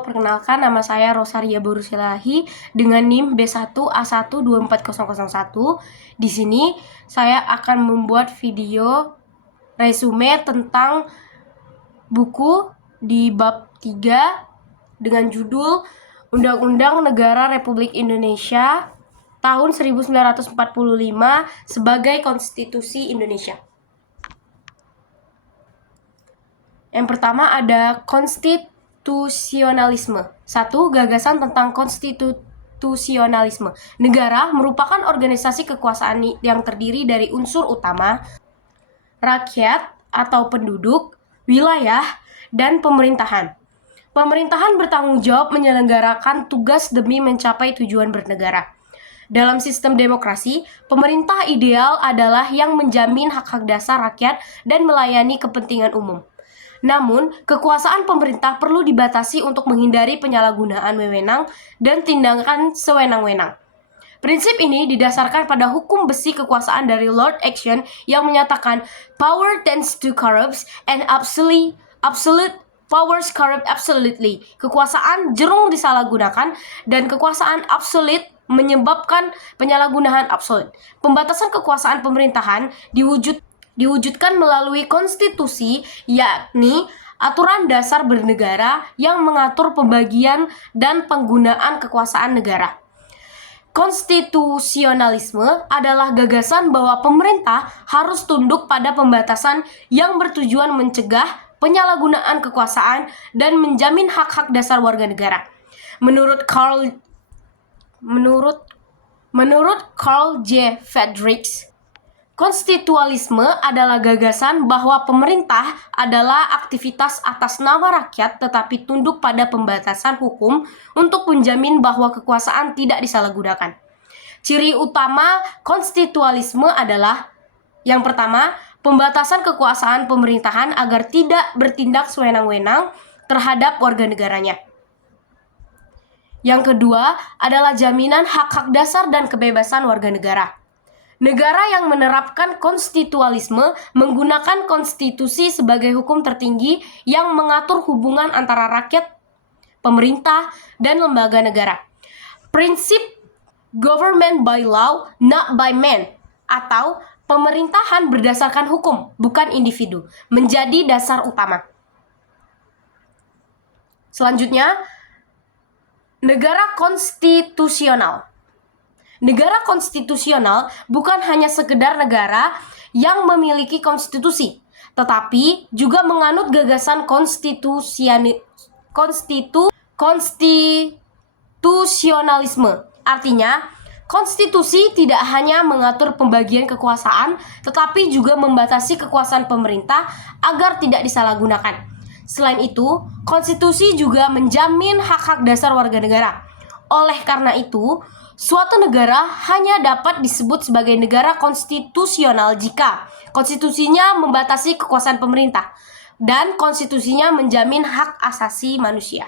perkenalkan nama saya Rosaria Borusilahi dengan NIM B1A1 24001. Di sini saya akan membuat video resume tentang buku di bab 3 dengan judul Undang-Undang Negara Republik Indonesia tahun 1945 sebagai Konstitusi Indonesia. Yang pertama ada konstitusionalisme. 1. Gagasan tentang konstitusionalisme. Negara merupakan organisasi kekuasaan yang terdiri dari unsur utama, rakyat atau penduduk, wilayah, dan pemerintahan. Pemerintahan bertanggung jawab menyelenggarakan tugas demi mencapai tujuan bernegara. Dalam sistem demokrasi, pemerintah ideal adalah yang menjamin hak-hak dasar rakyat dan melayani kepentingan umum. Namun, kekuasaan pemerintah perlu dibatasi untuk menghindari penyalahgunaan wewenang dan tindakan sewenang-wenang. Prinsip ini didasarkan pada hukum besi kekuasaan dari Lord Acton yang menyatakan power tends to corrupt and absolute powers corrupt absolutely. Kekuasaan jerung disalahgunakan dan kekuasaan absolut menyebabkan penyalahgunaan absolut. Pembatasan kekuasaan pemerintahan diwujudkan melalui konstitusi, yakni aturan dasar bernegara yang mengatur pembagian dan penggunaan kekuasaan negara. Konstitusionalisme adalah gagasan bahwa pemerintah harus tunduk pada pembatasan yang bertujuan mencegah penyalahgunaan kekuasaan dan menjamin hak-hak dasar warga negara. Menurut Carl J. Friedrichs, konstitualisme adalah gagasan bahwa pemerintah adalah aktivitas atas nama rakyat tetapi tunduk pada pembatasan hukum untuk menjamin bahwa kekuasaan tidak disalahgunakan. Ciri utama konstitualisme adalah yang pertama, pembatasan kekuasaan pemerintahan agar tidak bertindak sewenang-wenang terhadap warga negaranya. Yang kedua adalah jaminan hak-hak dasar dan kebebasan warga negara. Negara yang menerapkan konstitualisme menggunakan konstitusi sebagai hukum tertinggi yang mengatur hubungan antara rakyat, pemerintah, dan lembaga negara. Prinsip government by law, not by man, atau pemerintahan berdasarkan hukum, bukan individu, menjadi dasar utama. Selanjutnya, negara konstitusional. Negara konstitusional bukan hanya sekedar negara yang memiliki konstitusi, tetapi juga menganut gagasan konstitusionalisme. Artinya, konstitusi tidak hanya mengatur pembagian kekuasaan, tetapi juga membatasi kekuasaan pemerintah agar tidak disalahgunakan. Selain itu, konstitusi juga menjamin hak-hak dasar warga negara. Oleh karena itu, suatu negara hanya dapat disebut sebagai negara konstitusional jika konstitusinya membatasi kekuasaan pemerintah dan konstitusinya menjamin hak asasi manusia.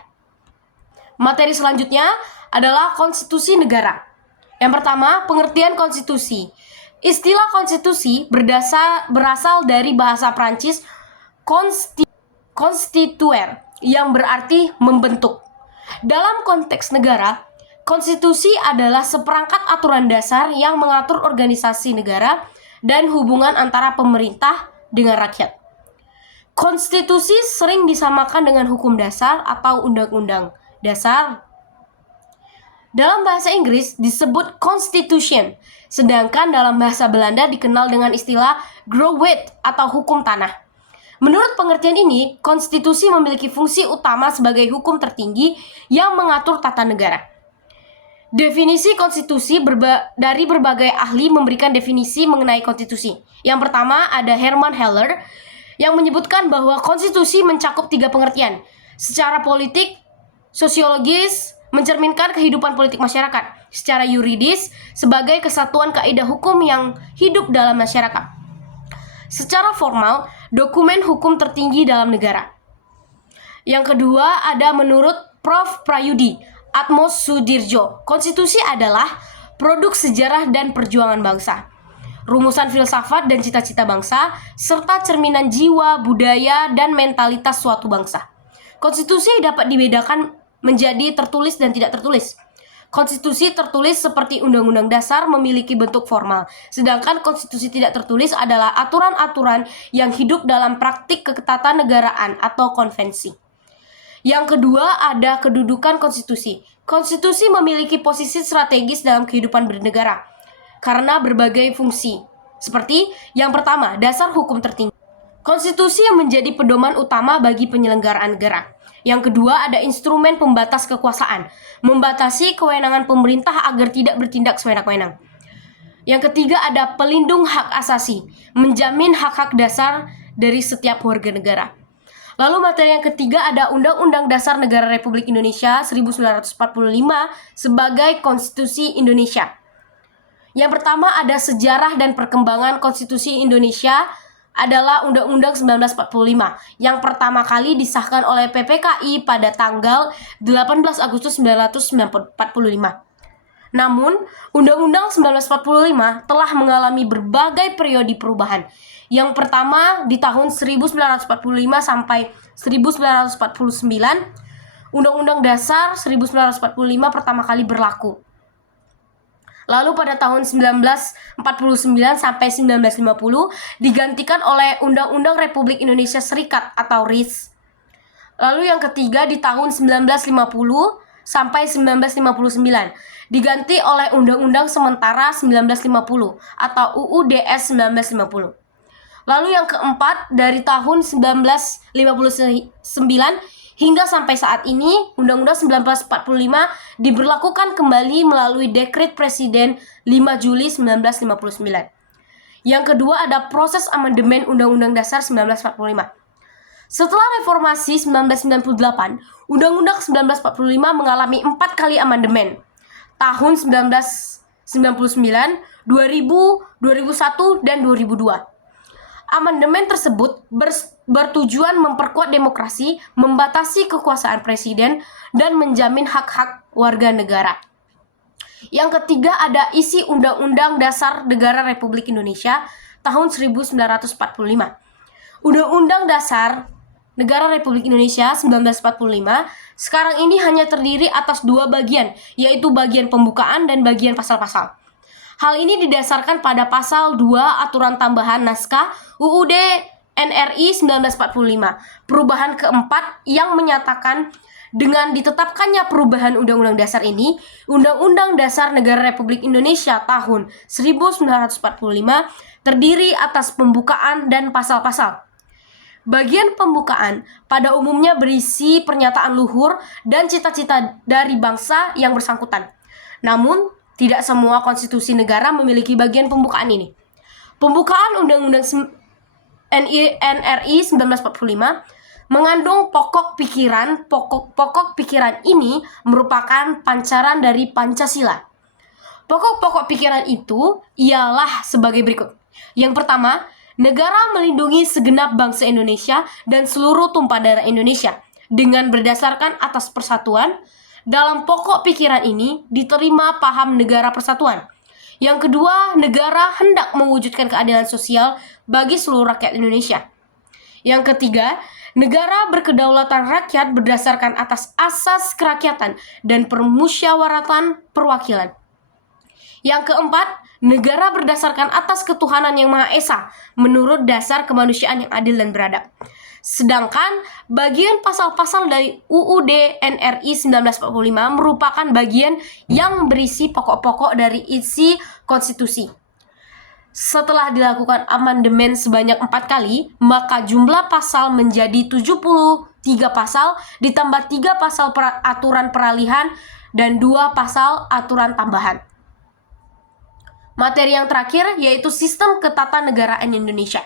Materi selanjutnya adalah konstitusi negara. Yang pertama, pengertian konstitusi. Istilah konstitusi berasal dari bahasa Prancis constituer yang berarti membentuk. Dalam konteks negara, konstitusi adalah seperangkat aturan dasar yang mengatur organisasi negara dan hubungan antara pemerintah dengan rakyat. Konstitusi sering disamakan dengan hukum dasar atau undang-undang dasar. Dalam bahasa Inggris disebut constitution, sedangkan dalam bahasa Belanda dikenal dengan istilah grondwet atau hukum tanah. Menurut pengertian ini, konstitusi memiliki fungsi utama sebagai hukum tertinggi yang mengatur tata negara. Definisi konstitusi dari berbagai ahli memberikan definisi mengenai konstitusi. Yang pertama ada Herman Heller yang menyebutkan bahwa konstitusi mencakup 3 pengertian. Secara politik, sosiologis, mencerminkan kehidupan politik masyarakat. Secara yuridis, sebagai kesatuan kaidah hukum yang hidup dalam masyarakat. Secara formal, dokumen hukum tertinggi dalam negara. Yang kedua ada menurut Prof. Prayudi Atmos Sudirjo, konstitusi adalah produk sejarah dan perjuangan bangsa, rumusan filsafat dan cita-cita bangsa, serta cerminan jiwa, budaya, dan mentalitas suatu bangsa. Konstitusi dapat dibedakan menjadi tertulis dan tidak tertulis. Konstitusi tertulis seperti Undang-Undang Dasar memiliki bentuk formal, sedangkan konstitusi tidak tertulis adalah aturan-aturan yang hidup dalam praktik ketatanegaraan atau konvensi. Yang kedua ada kedudukan konstitusi. Konstitusi memiliki posisi strategis dalam kehidupan bernegara karena berbagai fungsi. Seperti yang pertama, dasar hukum tertinggi. Konstitusi yang menjadi pedoman utama bagi penyelenggaraan negara. Yang kedua ada instrumen pembatas kekuasaan, membatasi kewenangan pemerintah agar tidak bertindak sewenang-wenang. Yang ketiga ada pelindung hak asasi, menjamin hak-hak dasar dari setiap warga negara. Lalu materi yang ketiga ada Undang-Undang Dasar Negara Republik Indonesia 1945 sebagai Konstitusi Indonesia. Yang pertama ada sejarah dan perkembangan Konstitusi Indonesia adalah Undang-Undang 1945 yang pertama kali disahkan oleh PPKI pada tanggal 18 Agustus 1945. Namun, Undang-Undang 1945 telah mengalami berbagai periode perubahan. Yang pertama di tahun 1945 sampai 1949, Undang-Undang Dasar 1945 pertama kali berlaku. Lalu pada tahun 1949 sampai 1950 digantikan oleh Undang-Undang Republik Indonesia Serikat atau RIS. Lalu yang ketiga di tahun 1950 sampai 1959 diganti oleh Undang-Undang Sementara 1950 atau UUDS 1950. Lalu yang keempat dari tahun 1959 hingga sampai saat ini, Undang-Undang 1945 diberlakukan kembali melalui Dekret Presiden 5 Juli 1959. Yang kedua ada proses amandemen Undang-Undang Dasar 1945. Setelah reformasi 1998, Undang-Undang 1945 mengalami 4 kali amandemen. Tahun 1999, 2000, 2001, dan 2002. Amandemen tersebut bertujuan memperkuat demokrasi, membatasi kekuasaan presiden, dan menjamin hak-hak warga negara. Yang ketiga ada isi Undang-Undang Dasar Negara Republik Indonesia tahun 1945. Undang-Undang Dasar Negara Republik Indonesia 1945 sekarang ini hanya terdiri atas 2 bagian, yaitu bagian pembukaan dan bagian pasal-pasal. Hal ini didasarkan pada pasal 2 aturan tambahan naskah UUD NRI 1945. Perubahan keempat yang menyatakan dengan ditetapkannya perubahan Undang-Undang Dasar ini, Undang-Undang Dasar Negara Republik Indonesia tahun 1945 terdiri atas pembukaan dan pasal-pasal. Bagian pembukaan pada umumnya berisi pernyataan luhur dan cita-cita dari bangsa yang bersangkutan. Namun, tidak semua konstitusi negara memiliki bagian pembukaan ini. Pembukaan Undang-Undang NRI 1945 mengandung pokok pikiran. Pokok pikiran ini merupakan pancaran dari Pancasila. Pokok-pokok pikiran itu ialah sebagai berikut. Yang pertama, negara melindungi segenap bangsa Indonesia dan seluruh tumpah darah Indonesia dengan berdasarkan atas persatuan. Dalam pokok pikiran ini diterima paham negara persatuan. Yang kedua, negara hendak mewujudkan keadilan sosial bagi seluruh rakyat Indonesia. Yang ketiga, negara berkedaulatan rakyat berdasarkan atas asas kerakyatan dan permusyawaratan perwakilan. Yang keempat, negara berdasarkan atas ketuhanan yang Maha Esa menurut dasar kemanusiaan yang adil dan beradab. Sedangkan bagian pasal-pasal dari UUD NRI 1945 merupakan bagian yang berisi pokok-pokok dari isi konstitusi. Setelah dilakukan amandemen sebanyak 4 kali, maka jumlah pasal menjadi 73 pasal, ditambah 3 pasal aturan peralihan dan 2 pasal aturan tambahan. Materi yang terakhir yaitu sistem ketatanegaraan Indonesia.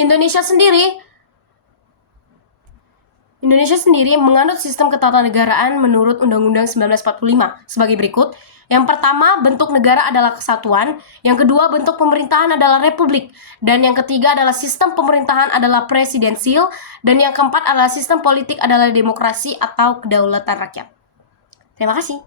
Indonesia sendiri menganut sistem ketatanegaraan menurut Undang-Undang 1945 sebagai berikut. Yang pertama, bentuk negara adalah kesatuan. Yang kedua, bentuk pemerintahan adalah republik. Dan yang ketiga adalah sistem pemerintahan adalah presidensil. Dan yang keempat adalah sistem politik adalah demokrasi atau kedaulatan rakyat. Terima kasih.